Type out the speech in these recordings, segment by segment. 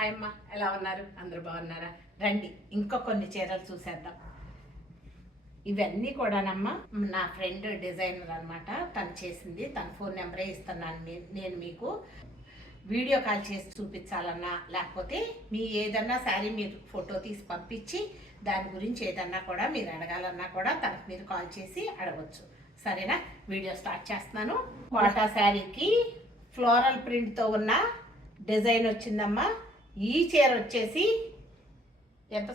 Hi అమ్మ, ఎలా ఉన్నారు? అందరూ బాగున్నారా? రండి ఇంకా కొన్ని చీరలు చూసేద్దాం. ఇవన్నీ కూడానమ్మా నా ఫ్రెండ్ డిజైనర్ అనమాట. తను చేసింది. తన ఫోన్ నెంబరే ఇస్తున్నాను నేను మీకు. వీడియో కాల్ చేసి చూపించాలన్నా, లేకపోతే మీ ఏదన్నా శారీ మీరు ఫోటో తీసి పంపించి దాని గురించి ఏదన్నా కూడా మీరు అడగాలన్నా కూడా తనకు మీరు కాల్ చేసి అడగచ్చు. సరేనా? వీడియో స్టార్ట్ చేస్తున్నాను. కోటా శారీకి ఫ్లోరల్ ప్రింట్తో ఉన్న డిజైన్ వచ్చిందమ్మా. ఈ చీర వచ్చేసి ఎంత?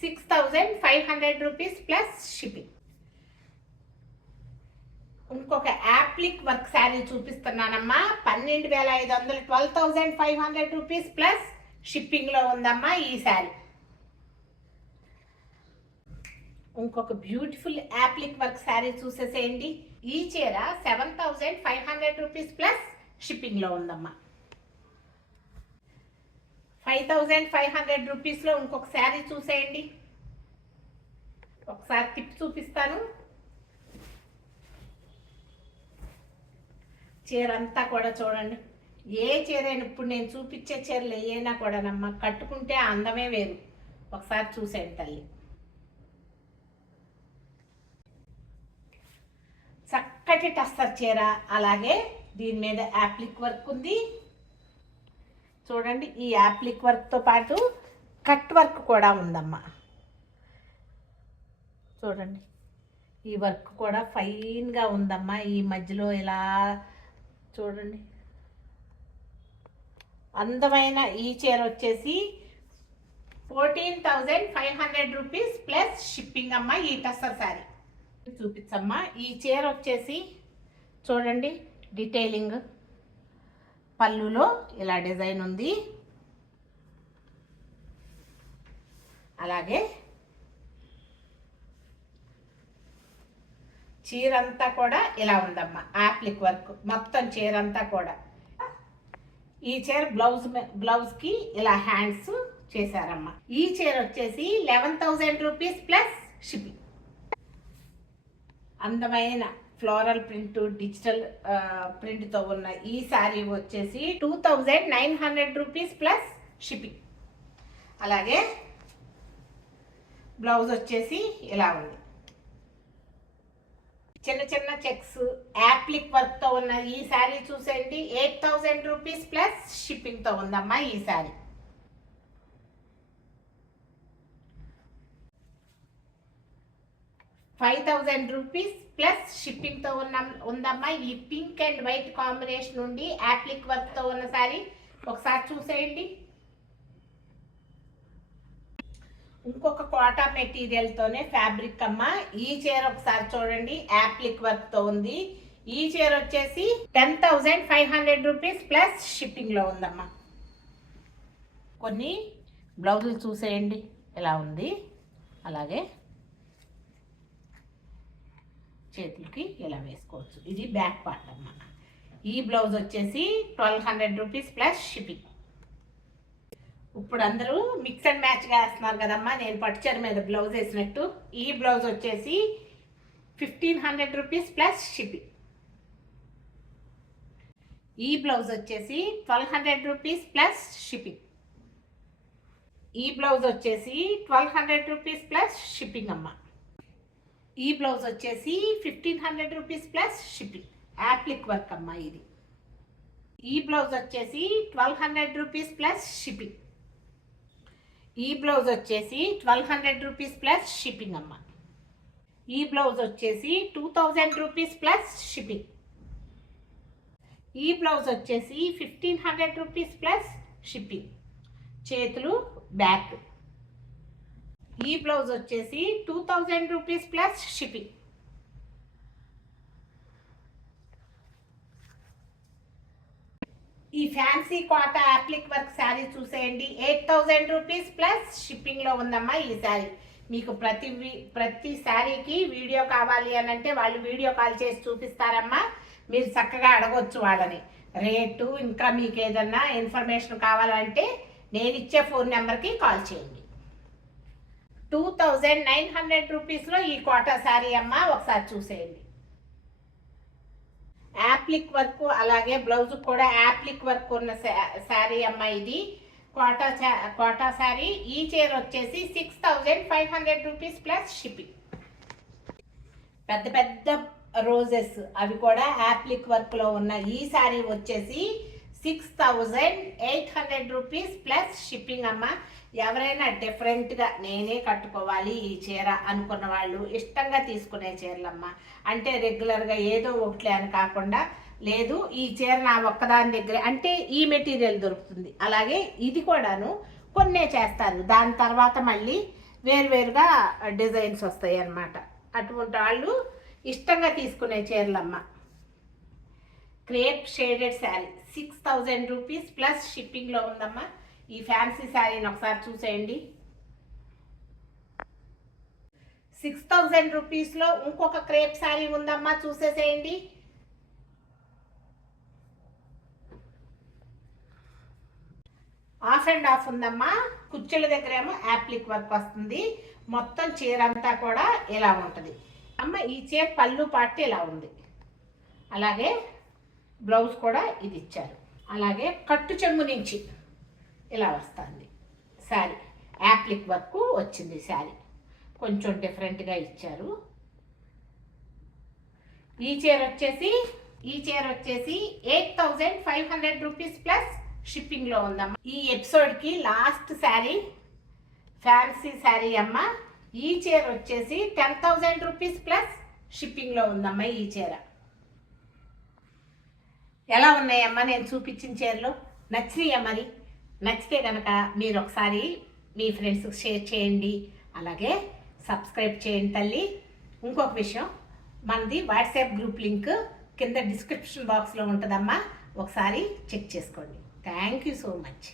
6,500 రూపీస్ ప్లస్ షిప్పింగ్. ఇంకొక యాప్లిక్ వర్క్ శారీ చూపిస్తున్నానమ్మా. 12,500, 12,500 రూపీస్ ప్లస్ షిప్పింగ్లో ఉందమ్మా ఈ శారీ. ఇంకొక బ్యూటిఫుల్ యాప్లిక్ వర్క్ శారీ చూసేసేయండి. ఈ చీర 7,500 రూపీస్ ప్లస్ షిప్పింగ్లో ఉందమ్మా. 5,500 రూపీస్లో ఇంకొక శారీ చూసేయండి. ఒకసారి టిప్ చూపిస్తాను. చీర అంతా కూడా చూడండి. ఏ చీర అయినా ఇప్పుడు నేను చూపించే చీరలు ఏమైనా కూడానమ్మా కట్టుకుంటే అందమే వేరు. ఒకసారి చూసేయండి తల్లి. చక్కటి టస్సర్ చీర. అలాగే దీని మీద యాప్లిక్ వర్క్ ఉంది చూడండి. ఈ యాప్లిక్ వర్క్తో పాటు కట్ వర్క్ కూడా ఉందమ్మా. చూడండి, ఈ వర్క్ కూడా ఫైన్గా ఉందమ్మా. ఈ మధ్యలో ఇలా చూడండి, అందమైన ఈ చీర వచ్చేసి 14,500 రూపీస్ ప్లస్ షిప్పింగ్ అమ్మా. ఈ టస్సర్ శారీ చూపించమ్మా. ఈ చీర వచ్చేసి చూడండి, డీటెయిలింగ్ పళ్ళులో ఇలా డిజైన్ ఉంది. అలాగే చీర అంతా కూడా ఇలా ఉందమ్మా. యాప్లిక్ వర్క్ మొత్తం చీర అంతా కూడా. ఈ చీర బ్లౌజ్కి ఇలా హ్యాండ్స్ చేశారమ్మా. ఈ చీర వచ్చేసి 11,000 రూపీస్ ప్లస్ షిప్పింగ్. అందమైన ఫ్లోరల్ ప్రింట్, డిజిటల్ ప్రింట్తో ఉన్న ఈ శారీ వచ్చేసి 2,900 రూపీస్ ప్లస్ షిప్పింగ్. అలాగే బ్లౌజ్ వచ్చేసి ఇలా ఉంది. చిన్న చిన్న చెక్స్ యాప్లిక్ వర్క్తో ఉన్న ఈ శారీ చూసేయండి. 8,000 రూపీస్ ప్లస్ షిప్పింగ్తో ఉందమ్మా ఈ శారీ. $5,000 రూపీస్ ప్లస్ షిప్పింగ్తో ఉందమ్మా. ఈ పింక్ అండ్ వైట్ కాంబినేషన్ నుండి యాప్లిక్ వర్క్తో ఉన్న శారీ ఒకసారి చూసేయండి. ఇంకొక కోటా మెటీరియల్తోనే ఫ్యాబ్రిక్ అమ్మా. ఈ చీర ఒకసారి చూడండి, యాప్లిక్ వర్క్తో ఉంది. ఈ చీర వచ్చేసి 10,500 రూపీస్ ప్లస్ షిప్పింగ్లో ఉందమ్మా. కొన్ని బ్లౌజులు చూసేయండి ఎలా ఉంది. అలాగే చేతులకి ఇలా వేసుకోవచ్చు. ఇది బ్యాక్ పార్ట్ అమ్మా. ఈ బ్లౌజ్ వచ్చేసి 1,200 రూపీస్ ప్లస్ షిప్పింగ్. ఇప్పుడు అందరూ మిక్స్ అండ్ మ్యాచ్గా వేస్తున్నారు కదమ్మా, నేను పట్టుచీర మీద బ్లౌజ్ వేసినట్టు. ఈ బ్లౌజ్ వచ్చేసి 1,500 రూపీస్ ప్లస్ షిప్పింగ్. ఈ బ్లౌజ్ వచ్చేసి 1,200 రూపీస్ ప్లస్ షిప్పింగ్. ఈ బ్లౌజ్ వచ్చేసి 1,200 రూపీస్ ప్లస్ షిప్పింగ్ అమ్మా. ఈ బ్లౌజ్ వచ్చేసి 1,500 rupees plus shipping. Appliqué work అమ్మా ఇది. ఈ బ్లౌజ్ వచ్చేసి 1,200 రూపీస్ ప్లస్ షిప్పింగ్. ఈ బ్లౌజ్ వచ్చేసి 1,200 రూపీస్ ప్లస్ షిప్పింగ్ అమ్మా. ఈ బ్లౌజ్ వచ్చేసి 2,000 రూపీస్ ప్లస్ షిప్పింగ్. ఈ బ్లౌజ్ వచ్చేసి 1,500 రూపీస్ ప్లస్ షిప్పింగ్. చేతులు బ్యాక్. ఈ బ్లౌజ్ వచ్చేసి 2,000 రూపీస్ ప్లస్ షిప్పింగ్. ఈ fancy Kota applique work sari చూసేయండి. 8,000 రూపీస్ ప్లస్ షిప్పింగ్లో ఉందమ్మా ఈ శారీ. మీకు ప్రతి శారీకి వీడియో కావాలి అని అంటే వాళ్ళు వీడియో కాల్ చేసి చూపిస్తారమ్మా. మీరు చక్కగా అడగొచ్చు వాళ్ళని. రేటు ఇంకా మీకు ఏదన్నా ఇన్ఫర్మేషన్ కావాలంటే నేను ఇచ్చే ఫోన్ నెంబర్కి కాల్ చేయండి. 2,900 రూపీస్లో ఈ కోటా శారీ అమ్మ. ఒకసారి చూసేయండి. యాప్లిక్ వర్క్ అలాగే బ్లౌజ్ కూడా యాప్లిక్ వర్క్ ఉన్న శారీ అమ్మ ఇది. కోటా శారీ. ఈ చీర వచ్చేసి 6500 రూపీస్ ప్లస్ షిప్పింగ్. పెద్ద పెద్ద రోజెస్ అవి కూడా యాప్లిక్ వర్క్లో ఉన్న ఈ శారీ వచ్చేసి 6800 రూపీస్ ప్లస్ షిప్పింగ్ అమ్మ. ఎవరైనా డిఫరెంట్గా నేనే కట్టుకోవాలి ఈ చీర అనుకున్న వాళ్ళు ఇష్టంగా తీసుకునే చీరలమ్మ. అంటే రెగ్యులర్గా ఏదో ఒకట్లే అని కాకుండా, లేదు ఈ చీర నా ఒక్కదాని దగ్గర అంటే ఈ మెటీరియల్ దొరుకుతుంది. అలాగే ఇది కూడాను కొన్నే చేస్తాను, దాని తర్వాత మళ్ళీ వేరువేరుగా డిజైన్స్ వస్తాయి అన్నమాట. అటువంటి వాళ్ళు ఇష్టంగా తీసుకునే చీరలమ్మ. Crepe shaded sari 6000 rupees plus షిప్పింగ్లో ఉందమ్మా. ఈ ఫ్యాన్సీ శారీని ఒకసారి చూసేయండి. 6000 రూపీస్లో ఇంకొక క్రేప్ శారీ ఉందమ్మా, చూసేసేయండి. ఆఫ్ అండ్ ఆఫ్ ఉందమ్మా. కుచ్చుల దగ్గర ఏమో యాప్లిక్ వర్క్ వస్తుంది. మొత్తం చీర అంతా కూడా ఇలా ఉంటుంది అమ్మ. ఈ చీర పళ్ళు పాటు ఇలా ఉంది. అలాగే బ్లౌజ్ కూడా ఇది ఇచ్చారు. అలాగే కట్టు చెంగు నుంచి ఇలా వస్తుంది శారీ. యాప్లిక్ వర్క్ వచ్చింది శారీ, కొంచెం డిఫరెంట్గా ఇచ్చారు. ఈ చీర వచ్చేసి 8500 రూపీస్ ప్లస్ షిప్పింగ్లో ఉందమ్మా. ఈ ఎపిసోడ్కి లాస్ట్ శారీ ఫ్యాన్సీ శారీ అమ్మ. ఈ చీర వచ్చేసి 10000 రూపీస్ ప్లస్ షిప్పింగ్లో ఉందమ్మా. ఈ చీర ఎలా ఉన్నాయమ్మా నేను చూపించిన చీరలు? నచ్చినాయా? మరి నచ్చితే కనుక మీరు ఒకసారి మీ ఫ్రెండ్స్కి షేర్ చేయండి, అలాగే సబ్స్క్రైబ్ చేయండి తల్లి. ఇంకొక విషయం, మనది వాట్సాప్ గ్రూప్ లింక్ కింద డిస్క్రిప్షన్ బాక్స్లో ఉంటుందమ్మా, ఒకసారి చెక్ చేసుకోండి. Thank you so much.